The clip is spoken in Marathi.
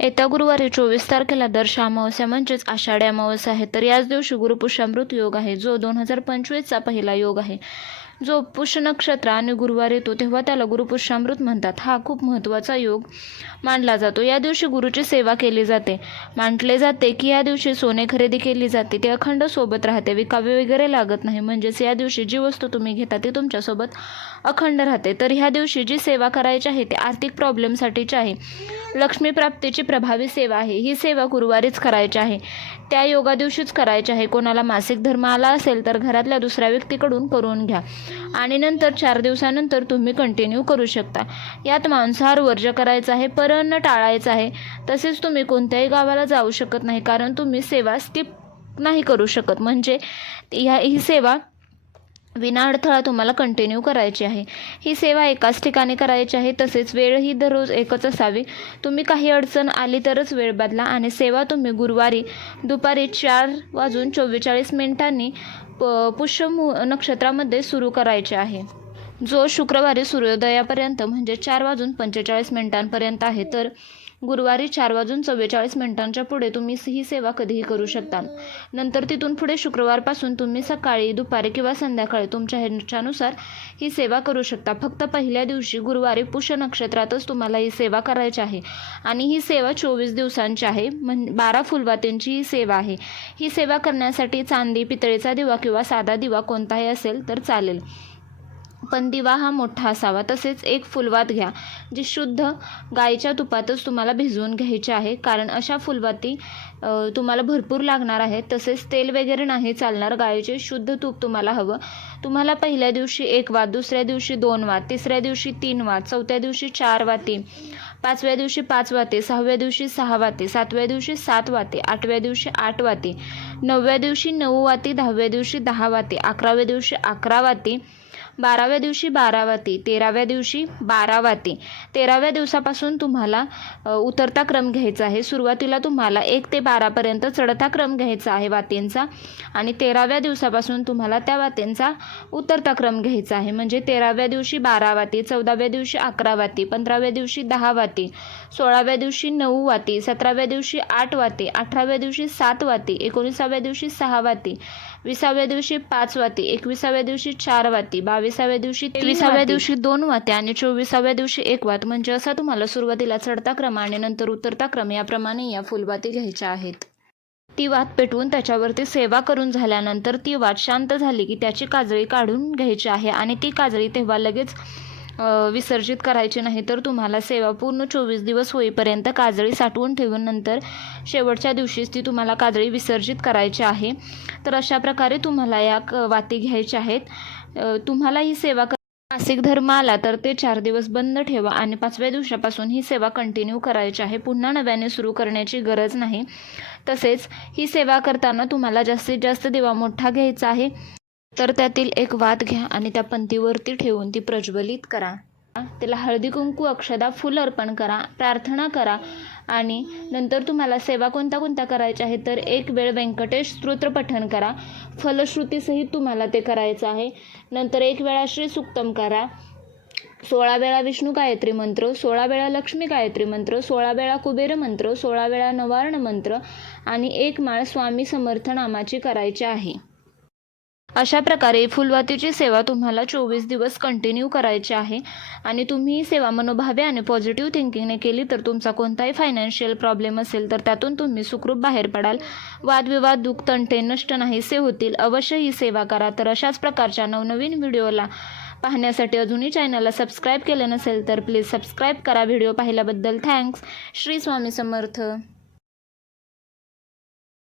येत्या गुरुवारी चोवीस तारखेला दर्श अमावस्या म्हणजेच आषाढी अमावस्या आहे. तर याच दिवशी गुरुपुष्यामृत योग आहे जो दोन हजार पंचवीसचा पहिला योग आहे. जो पुष्य नक्षत्र आणि गुरुवार येतो तेव्हा त्याला गुरुपुष्यामृत म्हणतात. हा खूप महत्त्वाचा योग मानला जातो. या दिवशी गुरुची सेवा केली जाते. म्हटले जाते की या दिवशी सोने खरेदी केली जाते. ते अखंड सोबत राहते. विकावे वगैरे लागत नाही. म्हणजेच या दिवशी जी वस्तू तुम्ही घेता ती तुमच्यासोबत अखंड राहते. तर ह्या दिवशी जी सेवा करायची आहे ती आर्थिक प्रॉब्लेमसाठीची आहे. लक्ष्मी प्राप्तीची प्रभावी सेवा आहे. ही सेवा गुरुवारीच करायची आहे. त्या योगा दिवशीच करायची आहे. कोणाला मासिक धर्म आला असेल तर घरातल्या दुसऱ्या व्यक्तीकडून करून घ्या. आणि नंतर चार दिवसानंतर तुम्ही कंटिन्यू करू शकता. यात मांसाहार वर्ज करायचा आहे परण टाळायचं आहे. तसेच तुम्ही कोणत्याही गावाला जाऊ शकत नाही कारण तुम्ही सेवा स्किप नाही करू शकत. म्हणजे ह्या ही सेवा विना अडथळा तुम्हाला कंटिन्यू करायची आहे. ही सेवा एकाच ठिकाणी करायची आहे तसेच वेळ ही दररोज एकच असावी. तुम्ही काही अडचण आली तरच वेळ बदला आणि सेवा तुम्ही गुरुवारी दुपारी चार वाजून चव्वेचाळीस मिनिटांनी प पुष्य मु नक्षत्रामध्ये सुरू करायचे आहे. जो शुक्रवारी सूर्योदयापर्यंत म्हणजे चार वाजून पंचेचाळीस मिनिटांपर्यंत आहे तर गुरुवारी चार वाजून चव्वेचाळीस मिनिटांच्या पुढे तुम्ही ही सेवा कधीही करू शकता. नंतर तिथून पुढे शुक्रवारपासून तुम्ही सकाळी दुपारी किंवा संध्याकाळी तुमच्या ह्याच्यानुसार ही सेवा करू शकता. फक्त पहिल्या दिवशी गुरुवारी पुष्य नक्षत्रातच तुम्हाला ही सेवा करायची आहे. आणि ही सेवा चोवीस दिवसांची आहे. म्हण बारा फुलवातींची ही सेवा आहे. ही सेवा करण्यासाठी चांदी पितळेचा दिवा किंवा साधा दिवा कोणताही असेल तर चालेल. पण दिवा हा मोठा असावा. तसेच एक फुलवात घ्या जी शुद्ध गाईच्या तुपातच तुम्हाला भिजवून घ्यायची आहे. कारण अशा फुलवाती तुम्हाला भरपूर लागणार आहे तसेच तेल वगैरे नाही चालणार. गाईचे शुद्ध तूप तुम्हाला हवं. तुम्हाला पहिल्या दिवशी एक वात दुसऱ्या दिवशी दोन वात तिसऱ्या दिवशी तीन वात चौथ्या दिवशी चार वाती पाचव्या दिवशी पाच वाते सहाव्या दिवशी सहा वाते सातव्या दिवशी सात वाते आठव्या दिवशी आठ वाते नवव्या दिवशी नऊ वाती दहाव्या दिवशी दहा वाते अकराव्या दिवशी अकरा वाती बाराव्या दिवशी बारा वाती तेराव्या दिवशी बारा वाती तेराव्या दिवसापासून तुम्हाला उतरता क्रम घ्यायचा आहे. सुरुवातीला तुम्हाला एक ते बारापर्यंत चढता क्रम घ्यायचा आहे वातींचा आणि तेराव्या दिवसापासून तुम्हाला त्या वातींचा उतरता क्रम घ्यायचा आहे. म्हणजे तेराव्या दिवशी बारा वाती चौदाव्या दिवशी अकरा वाती पंधराव्या दिवशी दहा वाती सोळाव्या दिवशी नऊ वाती सतराव्या दिवशी आठ वाती अठराव्या दिवशी सात वाती एकोणीसाव्या दिवशी सहा वाती विसाव्या दिवशी पाच वाती एकविसाव्या दिवशी चार वाती बावीसाव्या दिवशी तेविसाव्या दिवशी दोन वाती आणि चोवीसाव्या दिवशी एक वात. म्हणजे असा तुम्हाला सुरुवातीला चढता क्रम आणि नंतर उतरता क्रम याप्रमाणे या फुलवाती घ्यायच्या आहेत. ती वात पेटवून त्याच्यावरती सेवा करून झाल्यानंतर ती वात शांत झाली की त्याची काजळी काढून घ्यायची आहे आणि ती काजळी तेव्हा लगेच विसर्जित करायची नाही तर तुम्हाला सेवा पूर्ण चोवीस दिवस होईपर्यंत काजळी साठवून ठेवून नंतर शेवटच्या दिवशीच ती तुम्हाला काजळी विसर्जित करायची आहे. तर अशा प्रकारे तुम्हाला या वाती घ्यायच्या आहेत. तुम्हाला ही सेवा कर मासिक धर्म आला तर ते चार दिवस बंद ठेवा आणि पाचव्या दिवसापासून ही सेवा कंटिन्यू करायची आहे. पुन्हा नव्याने सुरू करण्याची गरज नाही. तसेच ही सेवा करताना तुम्हाला जास्तीत जास्त दिवा मोठा घ्यायचा आहे. तर त्यातील एक वाद घ्या आणि त्या पंथीवरती ठेवून ती प्रज्वलित करा. त्याला हळदी कुंकू अक्षदा फुल अर्पण करा प्रार्थना करा आणि नंतर तुम्हाला सेवा कोणत्या कोणत्या करायच्या आहे तर एक वेळ व्यंकटेश स्तोत्र पठण करा. फलश्रुतीसहित तुम्हाला ते करायचं आहे. नंतर एक वेळा श्री सुक्तम करा. सोळा वेळा विष्णू गायत्री मंत्र सोळा वेळा लक्ष्मी गायत्री मंत्र सोळा वेळा कुबेर मंत्र सोळा वेळा नवारण मंत्र आणि एक माळ स्वामी समर्थ नामाची करायची आहे. अशा प्रकारे फुलवातीची सेवा तुम्हाला चोवीस दिवस कंटिन्यू करायची आहे. आणि तुम्ही ही सेवा मनोभावे आणि पॉझिटिव्ह थिंकिंगने केली तर तुमचा कोणताही फायनान्शियल प्रॉब्लेम असेल तर त्यातून तुम्ही सुखरूप बाहेर पडाल. वादविवाद दुःख तंटे नष्ट नाहीसे होतील. अवश्य ही सेवा करा. तर अशाच प्रकारच्या नवनवीन व्हिडिओला पाहण्यासाठी अजूनही चॅनलला सबस्क्राईब केलं नसेल तर प्लीज सबस्क्राईब करा. व्हिडिओ पाहिल्याबद्दल थँक्स श्री स्वामी समर्थ.